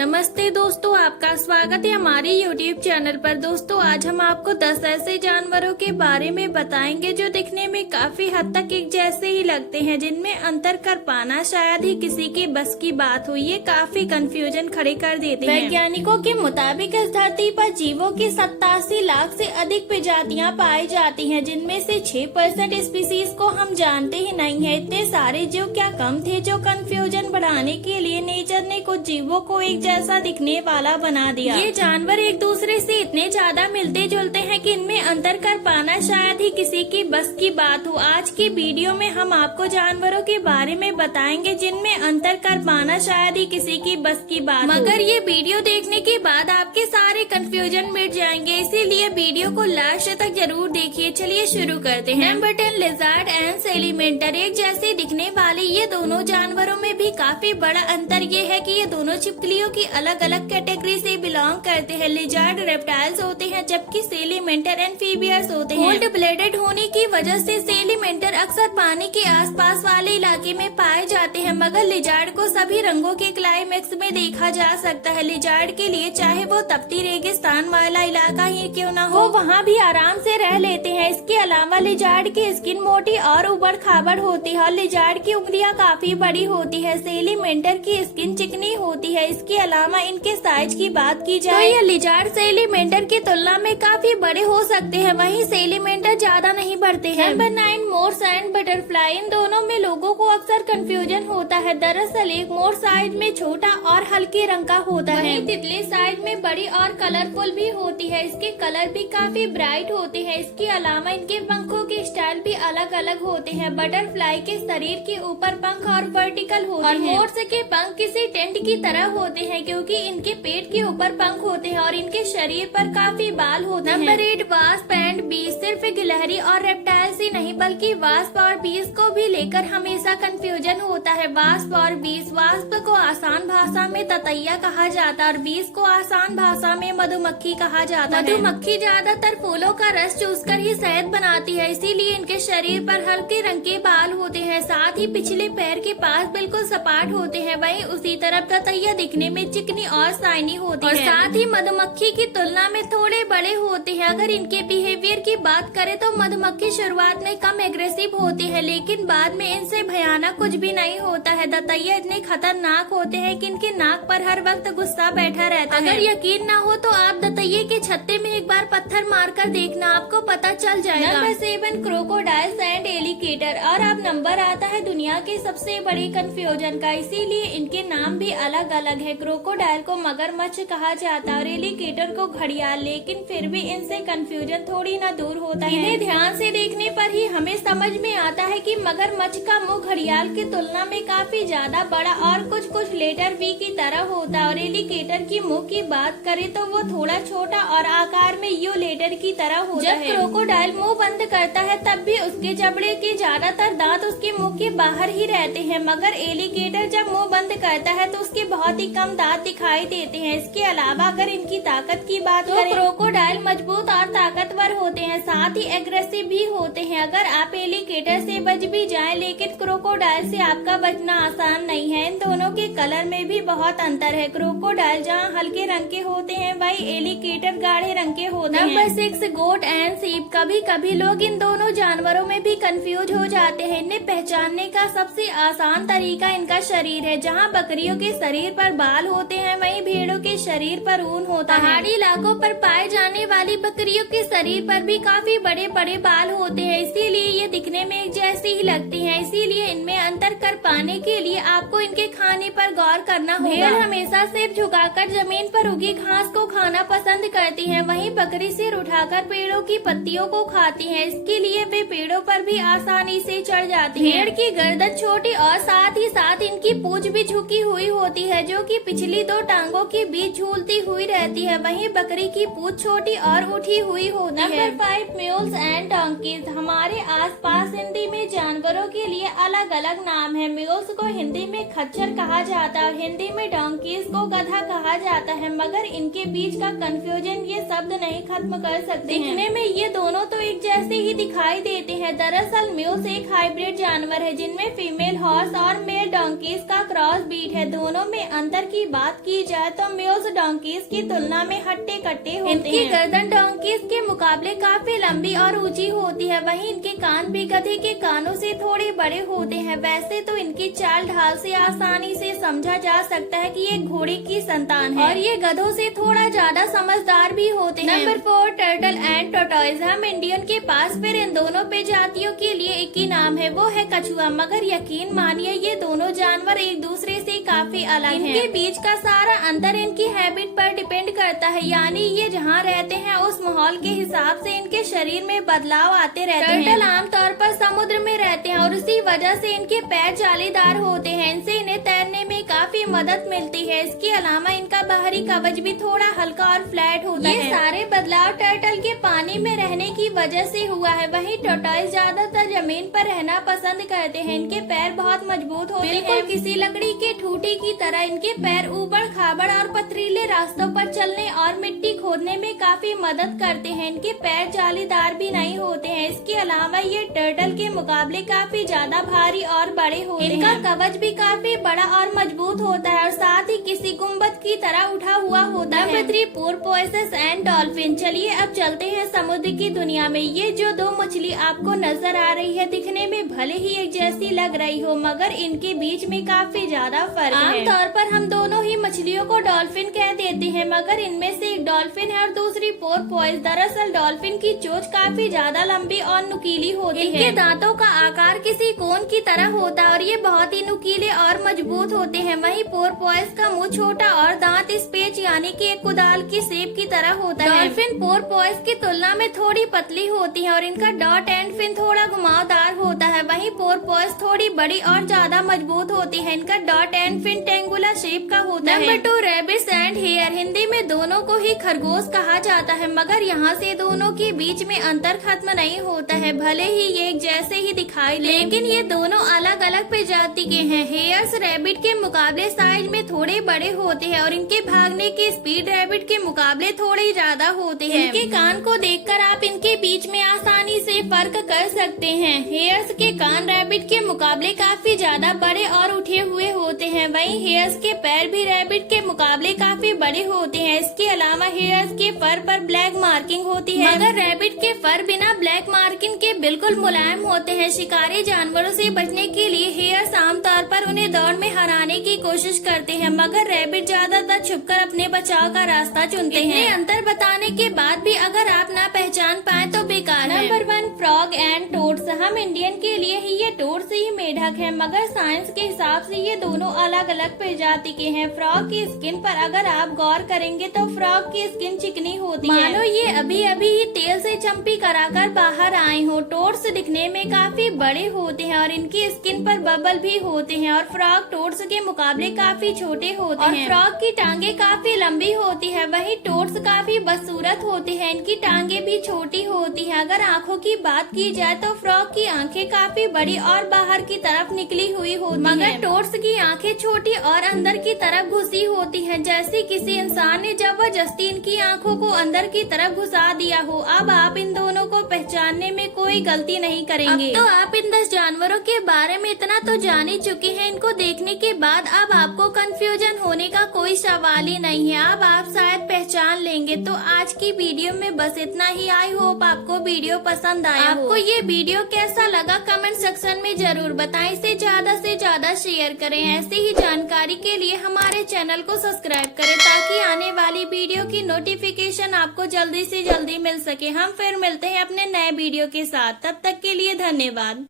नमस्ते दोस्तों, आपका स्वागत है हमारे YouTube चैनल पर। दोस्तों, आज हम आपको 10 ऐसे जानवरों के बारे में बताएंगे जो दिखने में काफी हद तक एक जैसे ही लगते हैं, जिनमें अंतर कर पाना शायद ही किसी के बस की बात हो। ये काफी कंफ्यूजन खड़े कर देते हैं। वैज्ञानिकों के मुताबिक इस धरती पर जीवों की 87 लाख से अधिक प्रजातियां पाई जाती हैं, जिनमें से 6% स्पीसीज को हम जानते ही नहीं है। इतने सारे जीव क्या कम थे जो कंफ्यूजन बढ़ाने के लिए नेचर ने कुछ जीवों को एक जैसा दिखने वाला बना दिया। ये जानवर एक दूसरे से इतने ज्यादा मिलते जुलते हैं कि इनमें अंतर कर पाना शायद ही किसी की बस की बात हो। आज की वीडियो में हम आपको जानवरों के बारे में बताएंगे जिनमें अंतर कर पाना शायद ही किसी की बस की बात हो। मगर ये वीडियो देखने के बाद आपके सारे कंफ्यूजन मिट जाएंगे, इसीलिए वीडियो को लास्ट तक जरूर देखिए। चलिए शुरू करते हैं। Number 10, lizard and सेलिमेंटर। एक जैसे दिखने वाले ये दोनों जानवरों में भी काफी बड़ा अंतर ये है कि ये दोनों छिपकलियों की अलग अलग कैटेगरी से बिलोंग करते हैं। लिजर्ड रेप्टाइल्स होते हैं जबकि सेलिमेंटर एम्फीबियंस होते हैं। कोल्ड ब्लडेड होने की वजह से सेलिमेंटर अक्सर पानी के आसपास वाले इलाके में पाए जाते हैं, मगर लिजर्ड को सभी रंगों के क्लाइमेक्स में देखा जा सकता है। लिजर्ड के लिए चाहे वो तपती रेगिस्तान वाला इलाका ही क्यों न हो, वहाँ भी आराम से रह लेते हैं। इसके अलावा लिजर्ड की स्किन मोटी और उबड़ खाबड़ होती है और लिजर्ड की उंगलियां काफी बड़ी होती है। सेलिमेंटर की स्किन चिकनी होती है। इसके अलावा इनके साइज की बात की जाए तो ये लिजर्ड सेलिमेंटर की तुलना में काफी बड़े हो सकते हैं, वहीं सेलिमेंटर ज्यादा नहीं बढ़ते हैं। Number 9, Morse and butterfly. इन दोनों में लोगों को अक्सर कंफ्यूजन होता है। दरअसल एक मोर साइज में छोटा और हल्के रंग का होता है, तितली साइज में बड़ी और कलरफुल भी होती है। इसके कलर भी काफी ब्राइट होते हैं। इसके अलावा इनके पंखों के स्टाइल भी अलग अलग होते हैं। बटरफ्लाई के शरीर के ऊपर पंख और वर्टिकल होते हैं। मोर्स के पंख किसी टेंट की तरह होते हैं क्योंकि इनके पेट के ऊपर पंख होते हैं और इनके शरीर पर काफी बाल होते हैं। नंबर 8, वास्प एंड बीज। सिर्फ गिलहरी और रेप्टाइल्स ही नहीं बल्कि वास्प और बीज को भी लेकर हमेशा कंफ्यूजन होता है। वास्प और बीज, वास्प को आसान भाषा में ततैया कहा जाता है और बीज को आसान भाषा में मधुमक्खी कहा जाता है। मधुमक्खी ज्यादातर फूलों का रस चूसकर ही शहद बनाती है, इसीलिए इनके शरीर पर हल्के रंग के बाल होते हैं। साथ ही पिछले पैर के पास बिल्कुल सपाट होते हैं, वहीं उसी तरफ ततैया दिखने में चिकनी और शाइनी होती है। साथ ही मधुमक्खी की तुलना में थोड़े बड़े होते हैं। अगर इनके बिहेवियर की बात करें तो मधुमक्खी शुरुआत में कम एग्रेसिव होती है, लेकिन बाद में इनसे भयानक कुछ भी नहीं होता है। ततैया इतने खतरनाक होते हैं कि इनके नाक पर हर वक्त गुस्सा बैठा रहता है। अगर यकीन न हो तो आप ततैये के छत्ते में एक बार पत्थर मारकर देखना, आपको पता चल जाएगा। Number 7, crocodiles and alligator. और अब नंबर आता है दुनिया के सबसे बड़े कंफ्यूजन का, इसीलिए इनके नाम भी अलग अलग है। क्रोकोडाइल को मगरमच्छ कहा जाता है और एलिगेटर को घड़ियाल, लेकिन फिर भी इनसे कंफ्यूजन थोड़ी ना दूर होता है। इन्हें ध्यान से देखने पर ही हमें समझ में आता है कि मगरमच्छ का मुंह घड़ियाल की तुलना में काफी ज्यादा बड़ा और कुछ लेटर वी की तरह होता है और एलिगेटर की मुंह की बात करें तो वो थोड़ा छोटा और आकार में यू लेटर की तरह होता है। जब क्रोकोडाइल मुंह बंद करता है तब भी उसके जबड़े के ज्यादातर दांत उसके मुंह के बाहर ही रहते हैं, मगर एलिगेटर जब मुंह बंद करता है तो उसके बहुत ही कम दांत दिखाई देते हैं। इसके अलावा अगर इनकी ताकत की बात करें तो क्रोकोडाइल मजबूत और ताकतवर होते हैं, साथ ही एग्रेसिव भी होते हैं। अगर आप एलिगेटर से बच भी जाएं, लेकिन क्रोकोडाइल से आपका बचना आसान नहीं है। इन दोनों के कलर में भी बहुत अंतर है। क्रोकोडाइल जहाँ हल्के रंग के होते हैं वही एलिगेटर गाढ़े रंग के होते हैं। Number 6, goat and sheep. कभी कभी लोग इन दोनों जानवरों में भी कंफ्यूज हो जाते हैं। इन्हें पहचानने का सबसे आसान तरीका इनका शरीर है। जहाँ बकरियों के शरीर पर बाल होते हैं वहीं भेड़ों के शरीर पर ऊन होता है। पहाड़ी इलाकों पर पाए जाने वाली बकरियों के शरीर पर भी काफी बड़े बड़े बाल होते हैं, इसीलिए ये दिखने में एक जैसी ही लगती हैं। इसीलिए इनमें अंतर कर पाने के लिए आपको इनके खाने पर गौर करना होगा। भेड़ हमेशा सिर झुकाकर जमीन पर उगी घास को खाना पसंद करती है, वहीं बकरी सिर उठाकर पेड़ों की पत्तियों को खाती है। इसके लिए वे पेड़ों पर भी आसानी से चढ़ जाती है। भेड़ की गर्दन छोटी और साथ ही साथ इनकी पूंछ भी झुकी हुई होती है, जो कि पिछली दो टांगों के बीच झूलती हुई रहती है, वहीं बकरी की पूंछ छोटी और उठी हुई होती है। Number 5 mules and donkey's. हमारे आसपास हिंदी में जानवरों के लिए अलग अलग नाम है। म्यूल्स को हिंदी में खच्चर कहा जाता है और हिंदी में डोंकीज को गधा कहा जाता है, मगर इनके बीच का कंफ्यूजन ये शब्द नहीं खत्म कर सकते हैं। दिखने में ये दोनों तो एक जैसे ही दिखाई देते हैं। दरअसल म्यूल्स एक हाइब्रिड जानवर है जिनमें फीमेल हॉर्स और मेल डोंकीज का क्रॉस ब्रीड है। दोनों में अंतर की बात की जाए तो म्यूल्स डोंकीज की तुलना में हट्टे कट्टे होते हैं। इनकी गर्दन डोंकीज के मुकाबले काफी लंबी और ऊंची होती है, वहीं इनके कान भी गधे के कानों से थोड़े बड़े होते हैं। वैसे तो इनकी चाल ढाल से आसानी से समझा जा सकता है कि ये घोड़े की संतान है और ये गधों से थोड़ा ज्यादा समझदार भी होते हैं। Number 4 turtle and tortoise. हम इंडियन के पास फिर इन दोनों प्रजातियों के लिए एक ही नाम है, वो है कछुआ। मगर यकीन मानिए ये दोनों जानवर एक दूसरे से काफी अलग हैं। इनके बीच का सारा अंतर इनकी हैबिट पर डिपेंड करता है, यानी ये जहाँ रहते हैं उस माहौल के हिसाब से इनके शरीर में बदलाव आते रहते हैं। टर्टल आमतौर पर समुद्र में रहते हैं और उसी वजह से इनके पैर जालीदार होते हैं। इनसे इन्हें तैरने में काफी मदद मिलती है। इसके अलावा इनका बाहरी कवच भी थोड़ा हल्का और फ्लैट होता है। ये सारे बदलाव टर्टल के पानी में रहने की वजह से हुआ है। वहीं टॉर्टोइज ज्यादातर जमीन पर रहना पसंद करते हैं। इनके पैर बहुत मजबूत होते हैं, बिल्कुल किसी लकड़ी के ठूठी की तरह। इनके पैर ऊबड़ खाबड़ और पथरीले रास्तों पर चलने और मिट्टी खोदने में काफी मदद करते हैं। इनके पैर जालीदार भी नहीं होते हैं। इसके अलावा ये टर्टल के मुकाबले काफी ज्यादा भारी और बड़े होते हैं। इनका कवच भी काफी बड़ा और मजबूत होता है और साथ ही किसी गुम्बद की तरह उठा हुआ होता है। Number 3 पोर्पोइसेस and dolphin. चलिए अब चलते हैं समुद्र की दुनिया में। ये जो दो मछली आपको नजर आ रही है, दिखने में भले ही एक जैसी लग रही हो, मगर इनके बीच में काफी ज्यादा फर्क है। आमतौर पर हम दोनों ही मछलियों को डॉल्फिन कह देते हैं, मगर इनमें से एक डॉल्फिन है और दूसरी पोर्पोइस। दरअसल डॉल्फिन की चोंच काफी ज्यादा लंबी और नुकीली होती है। इनके दांतों का आकार किसी कोन की तरह होता है और ये बहुत ही नुकीले और मजबूत होते हैं। वहीं पोर्पोइस का मुंह छोटा और दांत इस पेच यानी कि एक कुदाल की सेब की तरह होता है। डॉल्फिन पोर्पोइस की तुलना में थोड़ी पतली होती है और इनका डॉट एंड फिन थोड़ा घुमावदार होता है। वहीं पोर्पोइस थोड़ी बड़ी और ज्यादा मजबूत होती है। इनका dot and fin triangular shape का होता है। Number 2 rabbits and hair. Hindi में दोनों को ही खरगोश कहा जाता है, मगर यहाँ से दोनों के बीच में अंतर खत्म नहीं होता है। भले ही ये एक जैसे ही दिखाई दे, लेकिन ये दोनों अलग अलग प्रजाति के हैं। हेयर्स रैबिट के मुकाबले साइज में थोड़े बड़े होते हैं और इनके भागने की स्पीड रैबिट के मुकाबले थोड़ी ज्यादा होती है। इनके कान को देखकर आप इनके बीच में आसानी से फर्क कर सकते हैं। हेयर्स के कान रैबिट के मुकाबले काफी ज्यादा बड़े और उठे हुए होते हैं। वहीं हेयर्स के पैर भी रैबिट के मुकाबले काफी बड़े होते हैं। इसके अलावा हेयर्स के फर पर ब्लैक मार्किंग होती है, मगर रैबिट के फर बिना ब्लैक मार्किंग के बिल्कुल मुलायम होते हैं। शिकारी जानवरों से बचने के लिए हेयर्स आमतौर पर उन्हें दौड़ में हराने की कोशिश करते हैं, मगर रैबिट ज्यादातर छुपकर अपने बचाव का रास्ता चुनते हैं। अंतर बताने के बाद भी अगर आप ना पहचान पाए तो बेकार है। Number 1 frog and toads. हम इंडियन के लिए ही ये टोड्स ही मेढक है, मगर साइंस के हिसाब से ये दोनों अलग अलग प्रजाति के हैं। फ्रॉग की स्किन पर अगर आप गौर करेंगे तो फ्रॉग की स्किन चिकनी होती है, मानो ये अभी अभी ही तेल से चंपी कराकर बाहर आए हो। टोड्स दिखने में काफी बड़े होते हैं और इनकी स्किन पर बबल भी होते हैं और फ्रॉग टोड्स के मुकाबले काफी छोटे होते हैं। फ्रॉग की टांगे काफी लंबी होती है, वहीं टोड्स काफी बदसूरत होते हैं। इनकी टांगे भी छोटी होती है। अगर आँखों की बात की जाए तो फ्रॉग की आंखें काफी बड़ी और बाहर की तरफ निकली हुई होती है, मगर टोड्स की आंखें छोटी और अंदर की तरफ घुसी होती हैं, जैसे किसी इंसान ने जबरदस्ती इनकी आंखों को अंदर की तरफ घुसा दिया हो। अब आप इन दोनों को पहचानने में कोई गलती नहीं करेंगे। अब तो आप इन 10 जानवरों के बारे में इतना तो जान ही चुके हैं। इनको देखने के बाद अब आपको कंफ्यूजन होने का कोई सवाल ही नहीं है। अब आप शायद पहचान लेंगे। तो आज की वीडियो में बस इतना ही। आई होप आपको वीडियो पसंद आया हो। आपको ये वीडियो कैसा लगा कमेंट सेक्शन में जरूर बताएं। इसे ज्यादा से ज्यादा शेयर करें। ऐसे ही जानकारी के लिए हमारे चैनल को सब्सक्राइब करें ताकि आने वाली वीडियो की नोटिफिकेशन आपको जल्दी से जल्दी मिल सके। हम फिर मिलते हैं अपने नए वीडियो के साथ। तब तक के लिए धन्यवाद।